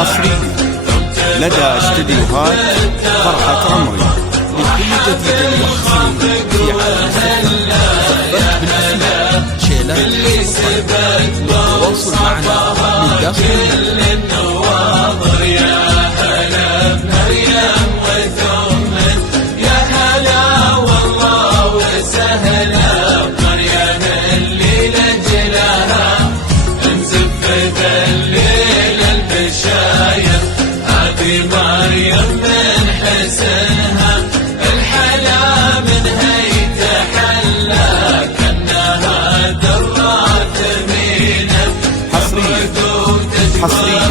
حصريا لدى استديوهات فرحة عمري. لكل جديد وحصري في عالم زفت بالأسماء شيلات حسب للتواصل معنا من داخل النواظر. يا هلا بمريم وثمن، يا هلا والله وسهلا بمريم اللي لجلها مزفت الليل البشاير. هذه مريم من حسنها الحلا منها يتحلى كأنها درات ثمينة. حصريا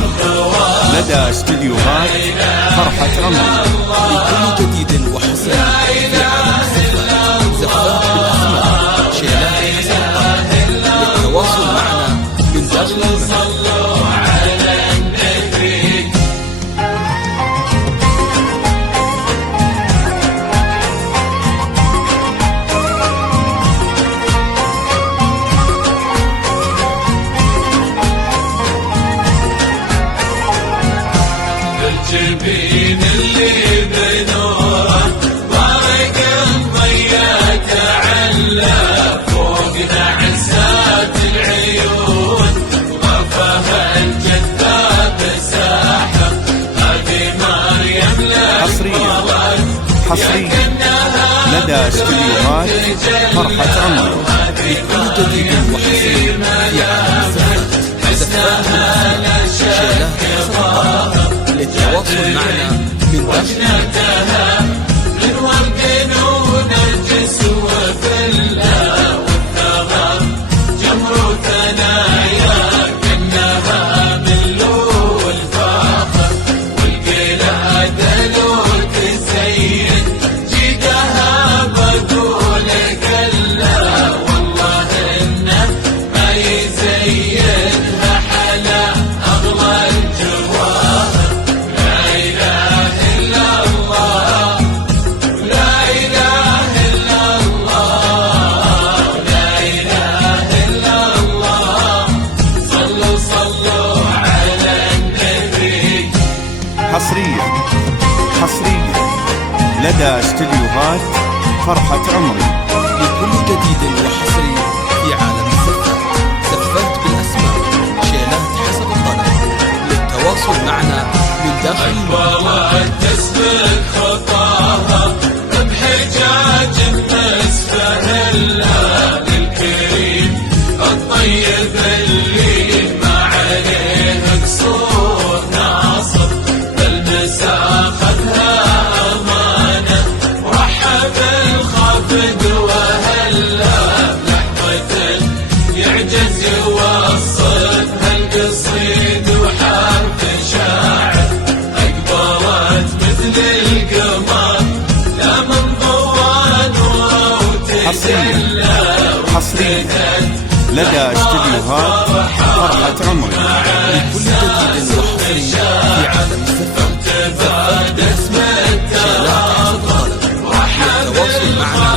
لدى استديوهات فرحة عمري. لكل جديد وحصري في عالم زفات بالأسماء شيلات حسن للتواصل معنا من داخل المملكة. الجبين اللي بنوره بارك الضيا تعلى فوقنا عزات العيون غفها الجذاب ساحه. هذه مريم لا حصريا لدى استديوهات فرحة عمري. لكل جديد وحصري في عالم زفات بالأسماء شيلات حسن للتواصل معنا من داخل من ورد ونرجس وفلا والثغر جمر ثنايا كأنها باللو الفاخر. والقلادة لو تزين جيدها بقول كلا والله انه ما يزينها حلا اغلى الجواهر. حصريا لدى استديوهات فرحة عمري. لكل جديد وحصري في عالم زفات بالأسماء شيلات حسب الطلب للتواصل معنا من داخل المملكة. تسبق خطاها بحجاج مسفهلا للكريم الطيب اللي ما عليه قصور ناصر. أخذها أمانة ورحب الخافق وهلا لحظة يعجز يوصفها القصيد وحرف شاعر. أقبلت مثل القمر لا من ضوى نوره حصريا لدى استديوهات فرحة عمري. لكل جديد وحصري في عالم زفات بالأسماء شيلات حسب الطلب للتواصل معنا